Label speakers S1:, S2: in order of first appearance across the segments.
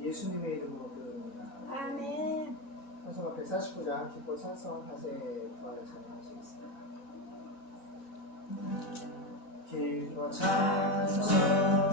S1: 예수님의 이름으로 기도드립니다.
S2: 아멘.
S1: 찬송가 149장 기뻐 찬송하세 부활을 찬양하시겠습니다. 기뻐 찬송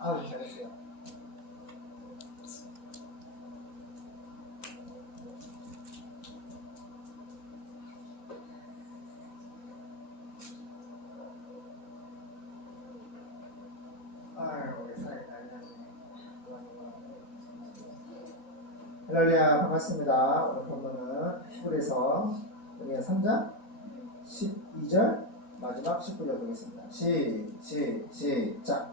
S1: 아우, 잘했어요. 할렐루야, 반갑습니다. 오늘 본문은 히브리서 우리가 3장 12절 마지막 19절 보겠습니다. 시, 시, 시작.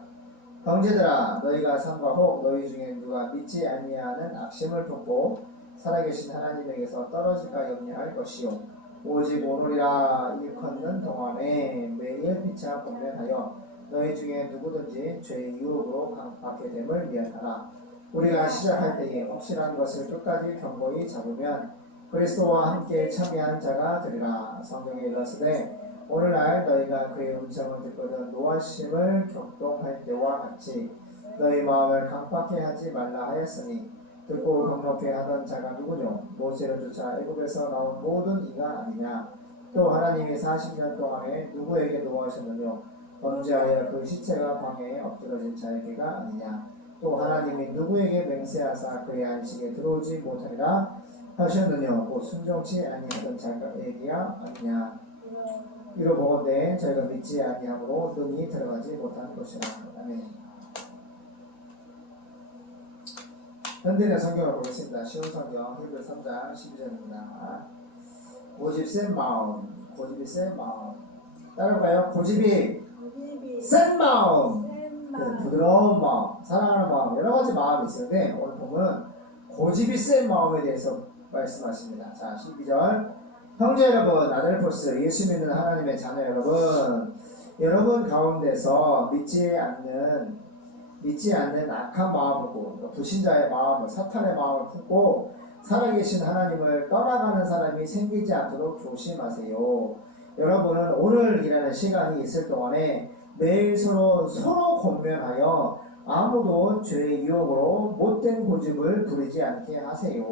S1: 형제들아 너희가 삼가 혹 너희 중에 누가 믿지 아니하는 악심을 품고 살아계신 하나님에게서 떨어질까 염려할 것이요. 오직 오늘이라. 일컫는 동안에 매일 피차 권면하여 너희 중에 누구든지 죄의 유혹으로 강박하게 됨을 미안하라. 우리가 시작할 때에 확실한 것을 끝까지 견고히 잡으면 그리스도와 함께 참여한 자가 되리라. 성경에 일렀으되 오늘날 너희가 그의 음성을 듣거든 노하심을 격동할 때와 같이 너희 마음을 강팍해 하지 말라 하였으니 듣고 경록해 하던 자가 누구뇨? 모세를 쫓아 애굽에서 나온 모든 이가 아니냐? 또 하나님이 40년 동안에 누구에게 노하셨느뇨? 범죄하여 그 시체가 광야에 엎드러진 자에게가 아니냐? 또 하나님이 누구에게 맹세하사 그의 안식에 들어오지 못하리라 하셨느뇨? 곧 순종치 아니하던 자에게야 아니냐 이로 보건대 저희가 믿지 아니함으로 눈이 들어가지 못한 것이라 아멘 현대의 성경을 보겠습니다 쉬운 성경 히브리 3장 12절입니다 고집 센 마음 고집이 센 마음 따라볼까요? 고집이
S2: 고집이
S1: 센 마음 센그
S2: 마음.
S1: 부드러운 마음, 사랑하는 마음, 여러 가지 마음이 있는데 오늘 보면 고집이 센 마음에 대해서 말씀하십니다. 자, 12절. 형제 여러분, 아델포스, 예수 믿는 하나님의 자녀 여러분, 여러분 가운데서 믿지 않는 믿지 않는 악한 마음을 고 불신자의 마음을 사탄의 마음을 품고 살아계신 하나님을 떠나가는 사람이 생기지 않도록 조심하세요. 여러분은 오늘이라는 시간이 있을 동안에 매일 서로 서로 권면하여 아무도 죄의 유혹으로 못된 고집을 부리지 않게 하세요.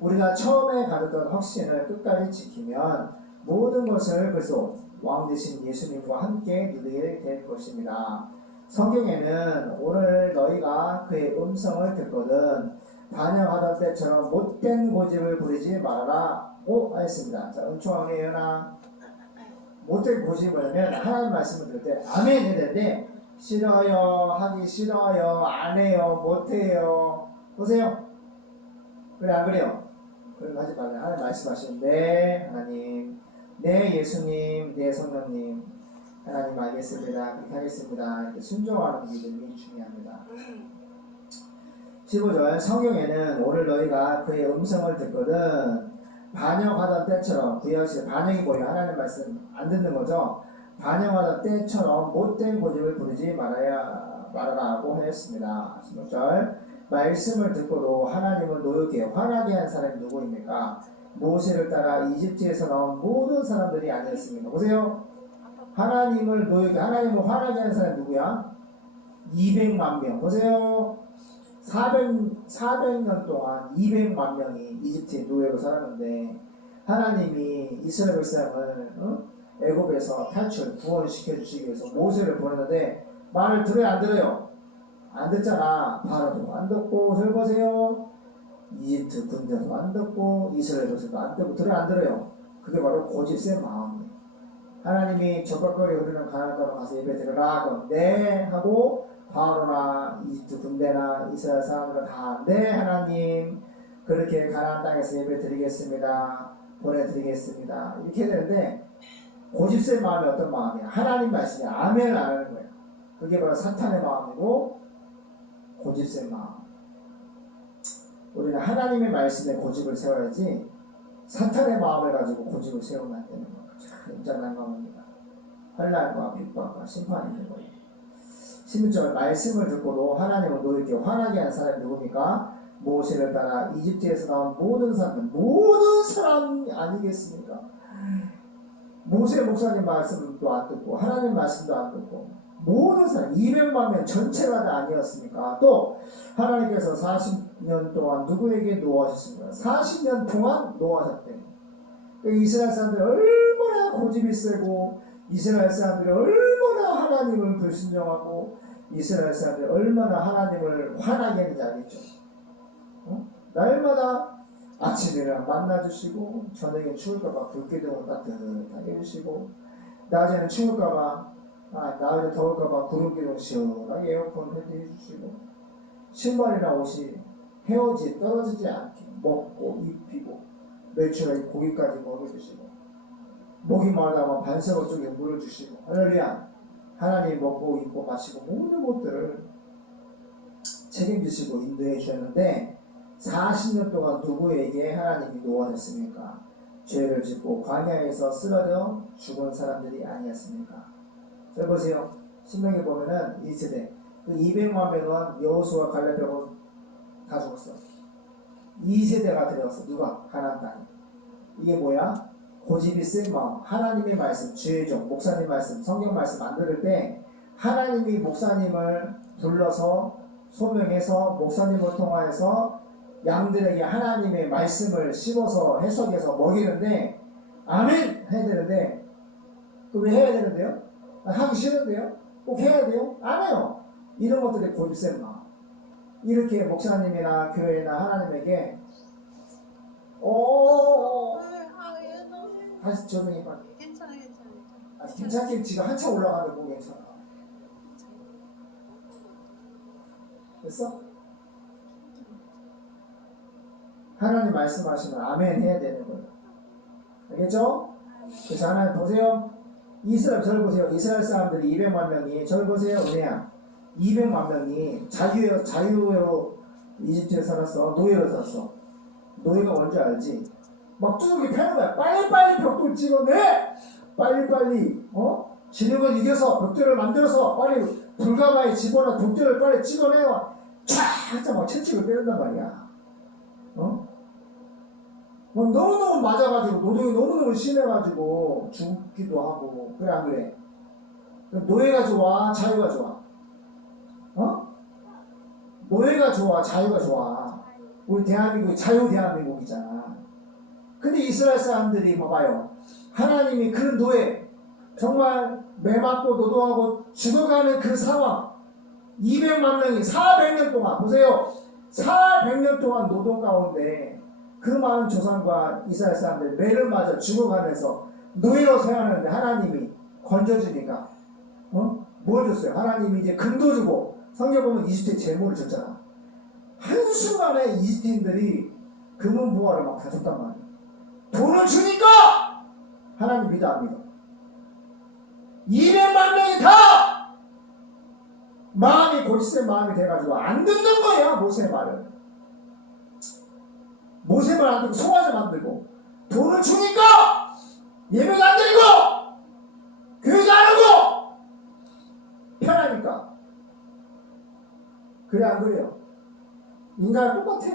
S1: 우리가 처음에 가졌던 확신을 끝까지 지키면 모든 것을 그래서 왕 되신 예수님과 함께 누리게 될 것입니다. 성경에는 오늘 너희가 그의 음성을 듣거든 반영하던 때처럼 못된 고집을 부리지 말아라고 하였습니다. 자, 은총왕의 예언아 못된 고집이 뭐냐면 하나님 말씀을 들을 때 아멘 되는데 싫어요 하기 싫어요 안 해요 못 해요. 보세요. 그래 안 그래요? 그런 거 하지 말아요 하나님 말씀하시는데 네, 하나님. 네 예수님. 네 성령님. 하나님 알겠습니다. 그렇게 하겠습니다. 이렇게 순종하는 믿음이 중요합니다. 15절 성경에는 오늘 너희가 그의 음성을 듣거든 반영하던 때처럼 구약시 반영이 뭐예요? 하나님 말씀 안 듣는 거죠. 반영하던 때처럼 못된 고집을 부리지 말아야 말아라고 했습니다. 16절 말씀을 듣고도 하나님을 노역에 화나게 한 사람이 누구입니까? 모세를 따라 이집트에서 나온 모든 사람들이 아니었습니까? 보세요. 하나님을 노역에 하나님을 화나게 한 사람이 누구야? 200만 명. 보세요. 400, 400년 동안 200만 명이 이집트에 노예로 살았는데 하나님이 이스라엘 백성을 어? 애굽에서 탈출 구원시켜 주시기 위해서 모세를 보냈는데 말을 들어요 안 들어요? 안 듣잖아. 바로도 안 듣고 절 보세요. 이집트 군대도 안 듣고 이스라엘 백성도 안 듣고 들어요 안 들어요? 그게 바로 고집 센 마음이에요. 하나님이 적각거리 우리는 가나안 땅으로 가서 예배 드려라 그럼 네 하고 바로나 이집트 군대나 이스라엘 사람들은 다네 하나님. 그렇게 가나안 땅에서 예배 드리겠습니다. 보내드리겠습니다. 이렇게 되는데 고집센 마음이 어떤 마음이야 하나님 말씀에 아멘을 안 하는 거예요. 그게 바로 사탄의 마음이고 고집센 마음. 우리는 하나님의 말씀에 고집을 세워야지 사탄의 마음을 가지고 고집을 세우면 안 되는 거예요. 참 임장난감합니다. 환란과 핍박과 심판이 있는 거예요. 16절 말씀을 듣고도 하나님을 너에게 화나게 한 사람이 누굽니까? 모세를 따라 이집트에서 나온 모든 사람들 모든 사람이 아니겠습니까? 모세 목사님 말씀도 안 듣고 하나님 말씀도 안 듣고 모든 사람 200만 명 전체가 다 아니었습니까? 또 하나님께서 40 40년 동안 누구에게 노하셨습니까? 40년 동안 노하셨대. 그 이스라엘 사람들이 얼마나 고집이 세고 이스라엘 사람들이 얼마나 하나님을 불순종하고 이스라엘 사람들이 얼마나 하나님을 화나게 했는지 알겠죠? 어? 날마다 아침에는 만나주시고 저녁에 추울까봐 불기둥을 따뜻하게 해주시고 낮에는 추울까봐 아, 낮에 더울까봐 구름기둥 시원하게 에어컨 해주시고 신발이나 옷이 헤어지 떨어지지 않게 먹고 입히고 매출에 고기까지 먹여주시고 목이 마르다면 반석을 쪽에 물을 주시고 할렐루야 하나님 먹고 입고 마시고 모든 것들을 책임지시고 인도해 주셨는데 40년 동안 누구에게 하나님이 노하셨습니까? 죄를 짓고 광야에서 쓰러져 죽은 사람들이 아니었습니까? 자 보세요. 신명에 보면은 이 세대 그 200만 명은 여호수아 갈렙하고 다 죽었어. 2세대가 들어갔어. 누가? 가나안 땅에. 이게 뭐야? 고집이 센 마음. 하나님의 말씀, 주의종, 목사님 말씀, 성경 말씀 안 들을 때 하나님이 목사님을 불러서 소명해서 목사님을 통하여서 양들에게 하나님의 말씀을 씹어서 해석해서 먹이는데 아멘 해야 되는데 또 왜 해야 되는데요? 아, 하기 싫은데요? 꼭 해야 돼요? 안 해요. 이런 것들이 고집 센 마음. 이렇게 목사님이나 교회나 하나님에게 오
S3: 너무
S1: 다시 조명해 봐.
S3: 괜찮아, 괜찮아.
S1: 아, 김창길 지금 한참 올라가는데 뭐 괜찮아. 됐어? 하나님 말씀하시면 아멘 해야 되는 거예요. 알겠죠? 그래서 하나님 보세요. 이스라엘 절 보세요. 이스라엘 사람들이 200만 명이 절 보세요. 은혜야. 200만 명이 자유로 자유로 이집트에 살았어. 노예로 살았어. 노예가 뭔지 알지? 막 뚜둑이 패는 거야. 빨리빨리 벽돌 찍어내! 빨리빨리, 어? 진흙을 이겨서 벽돌을 만들어서 빨리 불가마에 집어넣어 벽돌을 빨리 찍어내와 촤! 하자 막 채찍을 빼는단 말이야. 어? 뭐 너무너무 맞아가지고 노동이 너무너무 심해가지고 죽기도 하고 그래 안 그래? 노예가 좋아 자유가 좋아? 어? 노예가 좋아 자유가 좋아 우리 대한민국이 자유 대한민국이잖아 근데 이스라엘 사람들이 봐봐요 하나님이 그 노예 정말 매맞고 노동하고 죽어가는 그 상황 200만 명이 400년 동안 보세요 400년 동안 노동 가운데 그 많은 조상과 이스라엘 사람들 매를 맞아 죽어가면서 노예로 생활하는데 하나님이 건져주니까 어? 뭘 줬어요? 하나님이 이제 금도 주고 성경 보면 이집트에 재물을 줬잖아 한순간에 이집트인들이 금은 부화를 막다 줬단 말이야 돈을 주니까 하나님 믿어 안 믿어 200만 명이 다 마음이 골세 마음이 돼가지고 안 듣는 거야 모세의 말을 모세 말안 듣고 송아지 만들고 돈을 주니까 예배도 안 드리고 교회도 안 하고 편하니까. 그래 안 그래요? 인간은 똑같아.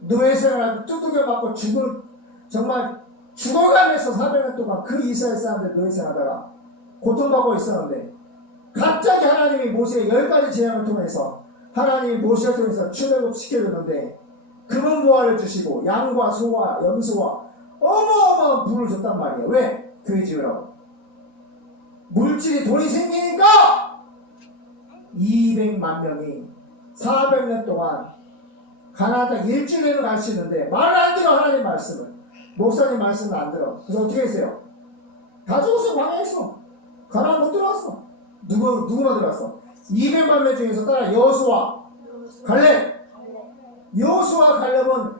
S1: 노예 생활 뚜둑에 맞고 죽을 정말 죽어가면서 400년 동안 그 이스라엘 사람들 노예 생활하다가 고통받고 있었는데 갑자기 하나님이 모세의 열 가지 재앙을 통해서 하나님이 모세를 통해서 출애굽 시켜줬는데 금은 보화를 주시고 양과 소와 염소와 어마어마한 부를 줬단 말이에요. 왜? 교회 지으라고. 물질이 돈이 생기니까 200만 명이 400년 동안 가나안 땅 일주일을 갈 수 있는데 말을 안 들어 하나님 말씀을 목사님 말씀을 안 들어 그래서 어떻게 했어요? 다 죽었어 망했어 가나안 못 들어왔어 누구 누구만 들어왔어? 200만 명 중에서 따라 여수와 갈렙 여호수아 갈렙은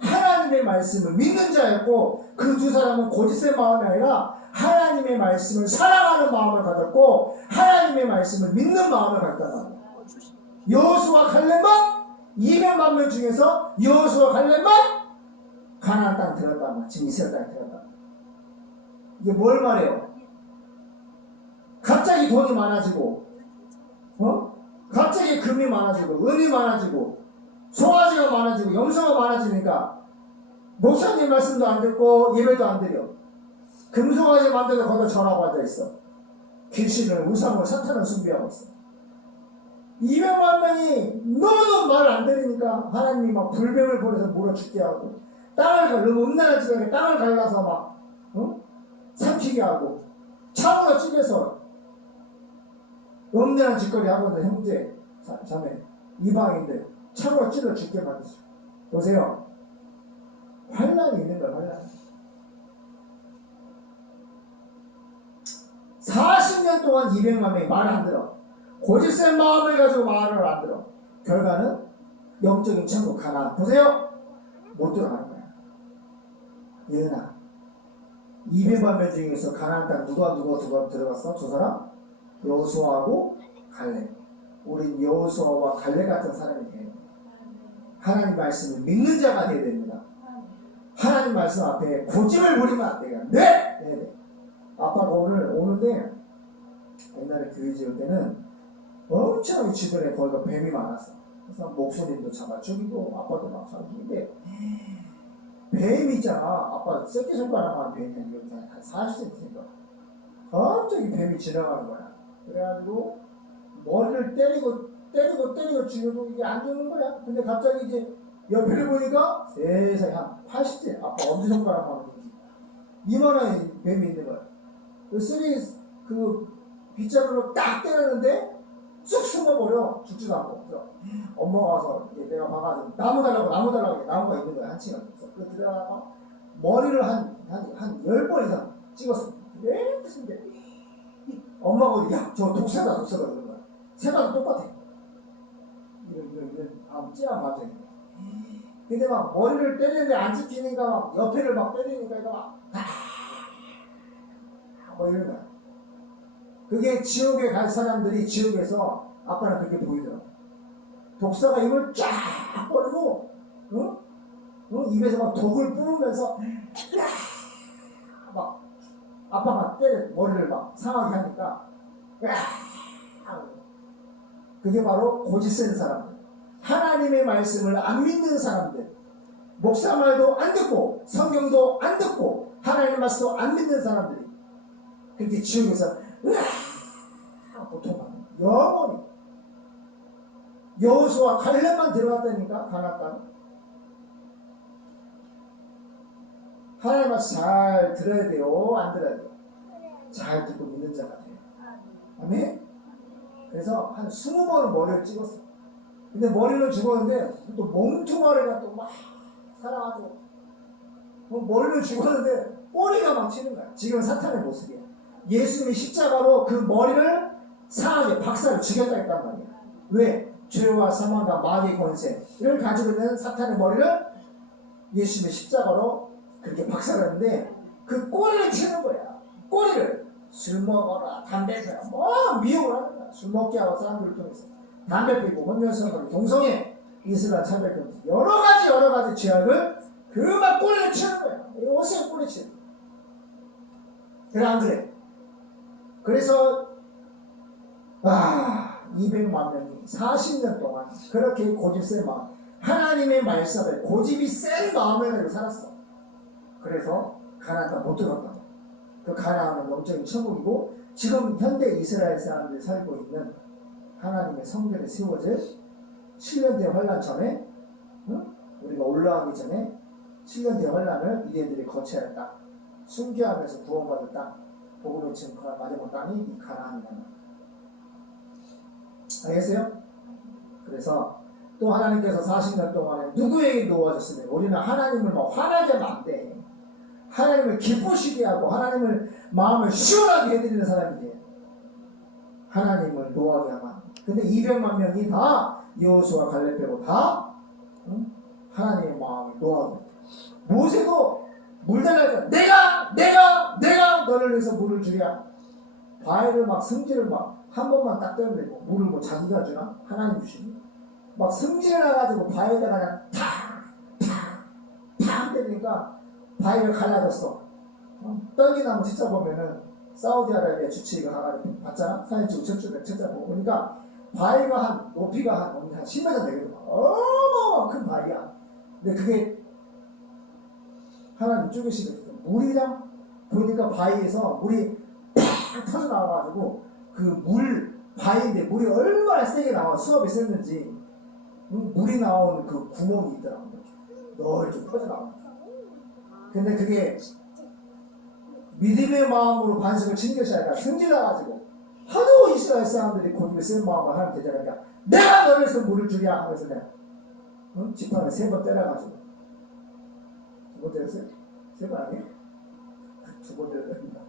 S1: 하나님의 말씀을 믿는 자였고 그 두 사람은 고집센 마음이 아니라 하나님의 말씀을 사랑하는 마음을 가졌고 하나님의 말씀을 믿는 마음을 갖다 말이야. 여호수아 갈렙만 200만 명 중에서 여호수아 갈렙만 가나안 땅 말이야. 지금 이스라엘 들었단 말이야. 이게 뭘 말해요? 갑자기 돈이 많아지고 어? 갑자기 금이 많아지고 은이 많아지고 송아지가 많아지고 염소가 많아지니까 목사님 말씀도 안 듣고 예배도 안 드려. 금송아지 만들어 거기다 절하고 앉아 있어. 귀신을 우상을 사탄을 숭배하고 있어. 200만 명이 너무 말을 안 들으니까 하나님이 막 불뱀을 보내서 물어 죽게 하고 땅을 갈 너무 음란한 지역에 땅을 갈라서 막 어? 삼키게 하고 차으로 찌개서 음란한 짓거리 하고 있는 형제 자, 자매 이방인들 차로 찔러 죽게 만드죠 보세요. 환란이 있는 거야 환란. 40년 동안 200만 명이 말을 안 들어. 고집센 마음을 가지고 말을 안 들어. 결과는 영적인 천국 가나 보세요. 못 들어가는 거야. 예은아 200만 명 중에서 가나안 땅 누가 누가 누가 들어갔어? 저 사람? 여호수아하고 갈렙. 우린 여호수아와 갈렙 같은 사람이 돼요 하나님 말씀을 믿는 자가 되어야 됩니다 하나님 말씀 앞에 고집을 부리면 안 돼요 네! 네, 네. 아빠가 오늘 오는데 옛날에 교회 지을 때는 엄청나게 주변에 거기가 뱀이 많았어. 그래서 목소리도 잡아 죽이고 아빠도 막 죽이는데 뱀이 있잖아. 아빠 새끼손가락만 뱀이 여기 한 40cm인가. 갑자기 뱀이 지나가는 거야. 그래가지고 머리를 때리고 때리고 때리고 죽여도 이게 안 죽는 거야. 근데 갑자기 이제 옆에를 보니까 세상에 한 80대 아빠 엄지손가락만 이만한 뱀이 있는 거야. 그 쓰레기 그 빗자루로 딱 때렸는데 쑥 숨어버려. 죽지도 않고. 그래서 엄마가 와서 내가 봐가지고 나무 달라고 나무 달라고 나무가 있는 거야. 한 층에. 그래서 그 들어가서 머리를 한한한 열 번 이상 찍었어 왜 무슨 게 엄마가 야저 독새다 독새다 그런 거야. 새가도 똑같아 이런 이런 이런 아 찌랑 맞아 근데 막 머리를 때리는데 안 찍히니까 막 옆에를 막 때리니까 이거 막뭐 이런 거야. 그게 지옥에 갈 사람들이 지옥에서 아빠는 그렇게 보이더라고. 독사가 입을 쫙 벌리고, 응? 응? 입에서 막 독을 뿜으면서, 막, 아빠가 때려, 머리를 막 상하게 하니까, 그게 바로 고지 센 사람들. 하나님의 말씀을 안 믿는 사람들. 목사 말도 안 듣고, 성경도 안 듣고, 하나님의 말씀도 안 믿는 사람들이. 그렇게 지옥에서 으아! 고통하는 영원히 여호수와 갈렙만 들어갔다니까 가나안. 하나님 말씀 잘 들어야 돼요 안 들어야 돼요? 잘 듣고 믿는 자가 돼요. 아멘 그래서 한 20번은 머리를 찍었어 근데 머리는 죽었는데 또 몸통아리가 또 막 살아가지고 뭐 머리는 죽었는데 꼬리가 막 치는 거야 지금 사탄의 모습이야 예수님이 십자가로 그 머리를 상하게 박살을 죽였다 했단 말이야. 왜? 죄와 사망과 마귀의 권세를 가지고 있는 사탄의 머리를 예수님이 십자가로 그렇게 박살했는데 그 꼬리를 치는 거야. 꼬리를 술 먹어라, 담배 피라, 뭐 미혹을 하는 거야. 술 먹게 하고 사람들을 통해서 담배 피고 혼연성을 동성애, 이슬람 차별 금지 여러 가지 여러 가지 죄악을 그만 꼬리를 치는 거야. 옷에 꼬리 치는 거야. 그래 안 그래? 그래서 아 200만 명이 40년 동안 그렇게 고집 센 마음 하나님의 말씀을 고집이 센 마음을 살았어 그래서 가나안 못 들었다 그 가나안은 영적인 천국이고 지금 현대 이스라엘 사람들이 살고 있는 하나님의 성전에 세워질 7년대 환란 전에 응? 우리가 올라가기 전에 7년대 환란을 이들이 거쳐야 했다 순교하면서 구원받은 땅 복음의 증거가 마지막 땅이 이 가나안이라는 알겠어요? 그래서 또 하나님께서 40년 동안에 누구에게 도와줬으면 우리는 하나님을 막 화나게 돼. 하나님을 기쁘시게 하고 하나님을 마음을 시원하게 해드리는 사람이 돼. 하나님을 노하게 하면. 근데 200만 명이 다 여호수와 갈렙 빼고 다 응? 하나님의 마음을 노하게 돼. 모세도 물 달라니까 내가 내가 내가 너를 위해서 물을 주랴 바위를 막 승질을 막 한 번만 딱 때려내고 물을 뭐 자기가 주나 하나님 주시니 막 승질 나가지고 바위에다가 그냥 탁탁탁 때리니까 바위가 갈라졌어 어? 떡이나무 진짜 보면은 사우디아라비아 주치의가 가가지고 봤잖아 사진 찍고 저쪽에 진짜 보고 보니까 바위가 한 높이가 한, 한 10m 되거든 어마어마한 큰 바위야 근데 그게 하나님 쪼개시거든요. 물이랑 보니까 바위에서 물이 팍 터져 나와가지고 그 물 바위인데 물이 얼마나 세게 나와 수업이 셌는지 응? 물이 나오는 그 구멍이 있더라고 넓게 퍼져나와 근데 그게 믿음의 마음으로 반석을 치는 것이 아니라 승진해가지고 하도 이스라엘 사람들이 고집을 센 마음을 하나님 대장하니까 내가 너를 물을 주랴 하면서 내가 응? 지팡이 세번 때려가지고 두번 때렸어요? 세 번 아니에요? 두 번 때렸답니다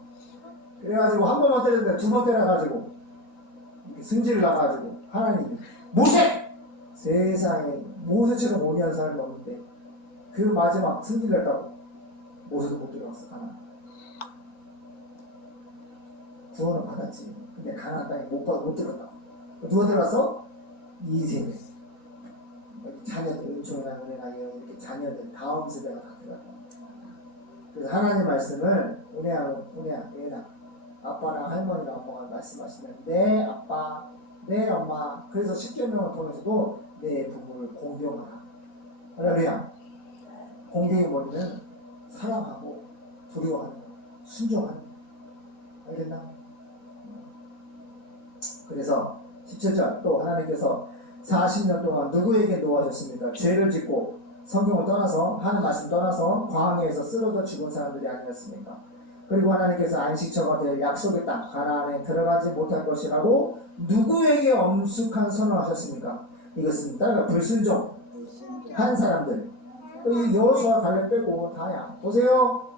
S1: 그래가지고 한 번만 때렸는데 두 번 때려가지고 승질을 나가지고 하나님이 모세! 세상에 모세처럼 오니한 사람이 없는데 그 마지막 승질을 냈다고 모세도 못 들어갔어 가난 구원을 받았지. 근데 가난 땅에 못, 받- 못 들어갔다 누가 들어갔어? 이세대 자녀들 은총이나 은혜나 이렇게 자녀들 다음 세대가 다 들어갔다 그래서 하나님 말씀을 은혜야 은혜야 은혜나 아빠랑 할머니랑 엄마가 말씀하시면 내 아빠 내 엄마 그래서 십계명을 통해서도 내 부부를 공경하라. 할렐루야 공경이 뭐냐면 사랑하고 두려워하는 거 순종하는 거 알겠나? 그래서 17절 또 하나님께서 40년 동안 누구에게 노하셨습니까? 죄를 짓고 성경을 떠나서 하는 말씀 떠나서 광야에서 쓰러져 죽은 사람들이 아니었습니까? 그리고 하나님께서 안식처가 될 약속의 땅 가나안에 들어가지 못할 것이라고 누구에게 엄숙한 선언하셨습니까? 이것은 따라 불순종 한 사람들 이 여호수아 갈렙 빼고 다야 보세요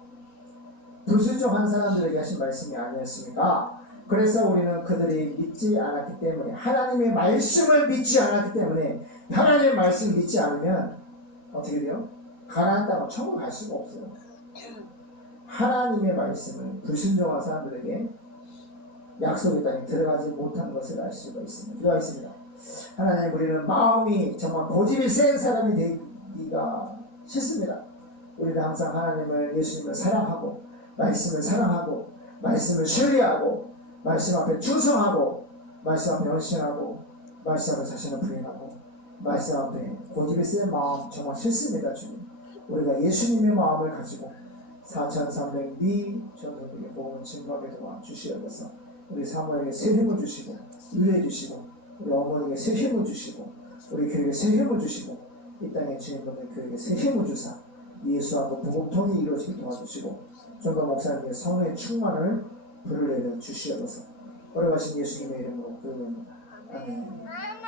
S1: 불순종한 사람들에게 하신 말씀이 아니었습니까? 그래서 우리는 그들이 믿지 않았기 때문에 하나님의 말씀을 믿지 않았기 때문에 하나님의 말씀을 믿지 않으면 어떻게 돼요? 땅을 천국 갈 수가 없어요. 하나님의 말씀을 불순종한 사람들에게 약속의 땅에 들어가지 못한 것을 알 수가 있습니다. 있습니다. 하나님 우리는 마음이 정말 고집이 센 사람이 되기가 싫습니다. 우리는 항상 하나님을 예수님을 사랑하고 말씀을 사랑하고 말씀을 신뢰하고 말씀 앞에 충성하고 말씀 앞에 헌신하고 말씀 앞에 자신을 부인하고 말씀 앞에 고집이 센 마음 정말 싫습니다 주님 우리가 예수님의 마음을 가지고 4,300리 전도들의 복음을 증거하게 도와 주시옵소서 우리 사모에게 새 힘을 주시고 위로해 주시고 우리 어머니에게 새 힘을 주시고 우리 교회에 새 힘을 주시고 이 땅의 주인분들 교회에 새 힘을 주사 예수하고 복음통이 이루어지게 도와주시고 전도 목사님의 성의 충만을 부르려 주시옵소서. 어려가신 예수님의 이름으로 기도합니다. 아멘.